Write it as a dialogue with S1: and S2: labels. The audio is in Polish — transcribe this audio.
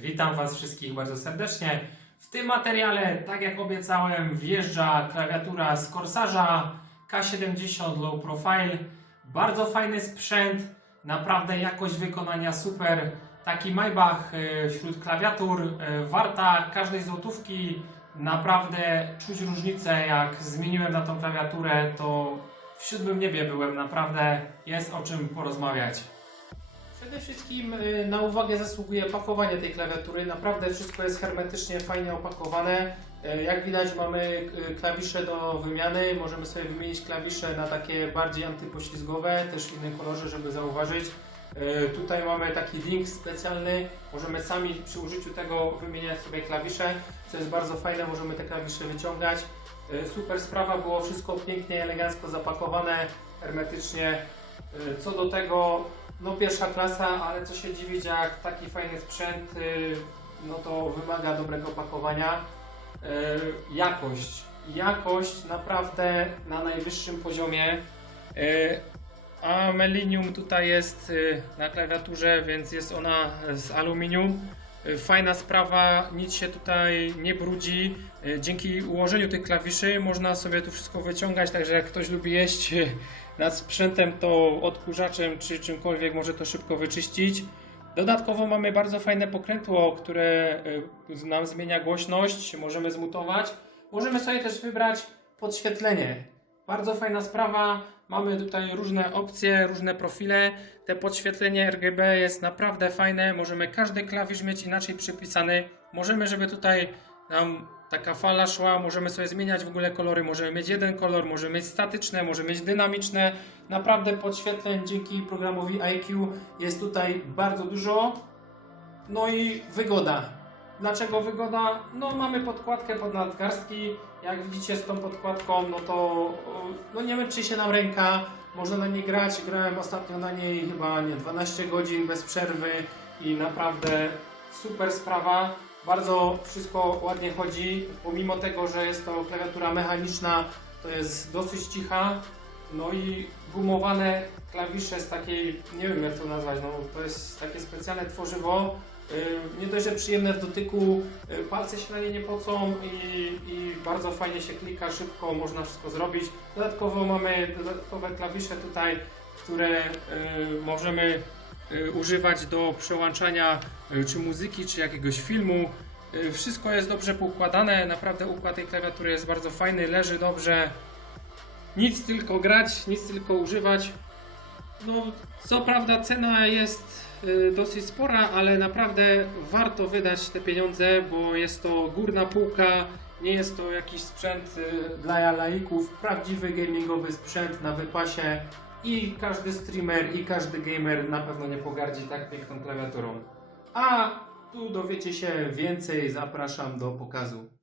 S1: Witam Was wszystkich bardzo serdecznie. W tym materiale, tak jak obiecałem, wjeżdża klawiatura z Corsarza K70 Low Profile. Bardzo fajny sprzęt, naprawdę jakość wykonania super. Taki Maybach e, wśród klawiatur, e, warta każdej złotówki. Naprawdę czuć różnicę, jak zmieniłem na tą klawiaturę, to w siódmym niebie byłem, naprawdę jest o czym porozmawiać.
S2: Przede wszystkim y, na uwagę zasługuje pakowanie tej klawiatury. Naprawdę wszystko jest hermetycznie, fajnie opakowane. Y, Jak widać mamy y, klawisze do wymiany. Możemy sobie wymienić klawisze na takie bardziej antypoślizgowe, też w innym kolorze, żeby zauważyć. Tutaj mamy taki link specjalny. Możemy sami przy użyciu tego wymieniać sobie klawisze, co jest bardzo fajne. Możemy te klawisze wyciągać. Super sprawa, było wszystko pięknie, elegancko zapakowane, hermetycznie. Co do tego, no pierwsza klasa, ale co się dziwić, jak taki fajny sprzęt, y, no to wymaga dobrego pakowania. Y, Jakość, jakość naprawdę na najwyższym poziomie. Y, A melinium tutaj jest na klawiaturze, więc jest ona z aluminium. Y, Fajna sprawa, nic się tutaj nie brudzi. Y, Dzięki ułożeniu tych klawiszy można sobie tu wszystko wyciągać, także jak ktoś lubi jeść nad sprzętem, to odkurzaczem czy czymkolwiek może to szybko wyczyścić. Dodatkowo mamy bardzo fajne pokrętło, które y, nam zmienia głośność, możemy zmutować. Możemy sobie też wybrać podświetlenie. Bardzo fajna sprawa. Mamy tutaj różne opcje, różne profile. Te podświetlenie RGB jest naprawdę fajne. Możemy każdy klawisz mieć inaczej przypisany. Możemy, żeby tutaj nam taka fala szła, możemy sobie zmieniać w ogóle kolory. Możemy mieć jeden kolor, możemy mieć statyczne, możemy mieć dynamiczne. Naprawdę podświetleń dzięki programowi IQ jest tutaj bardzo dużo. No i wygoda. Dlaczego wygoda? No mamy podkładkę pod nadgarstki. Jak widzicie z tą podkładką, no to no nie męczy się nam ręka. Można na niej grać. Grałem ostatnio na niej chyba nie 12 godzin bez przerwy i naprawdę super sprawa. Bardzo wszystko ładnie chodzi. Pomimo tego, że jest to klawiatura mechaniczna, to jest dosyć cicha. No i gumowane klawisze z takiej, nie wiem jak to nazwać, no to jest takie specjalne tworzywo. Yy, Nie dość, że przyjemne w dotyku, yy, palce się na nie nie pocą i, i bardzo fajnie się klika, szybko można wszystko zrobić. Dodatkowo mamy dodatkowe klawisze tutaj, które yy, możemy używać do przełączania czy muzyki, czy jakiegoś filmu. Wszystko jest dobrze poukładane, naprawdę układ tej klawiatury jest bardzo fajny, leży dobrze. Nic tylko grać, nic tylko używać. No, co prawda cena jest y, dosyć spora, ale naprawdę warto wydać te pieniądze, bo jest to górna półka, nie jest to jakiś sprzęt y, dla laików, prawdziwy gamingowy sprzęt na wypasie i każdy streamer i każdy gamer na pewno nie pogardzi tak piękną klawiaturą. A tu dowiecie się więcej, zapraszam do pokazu.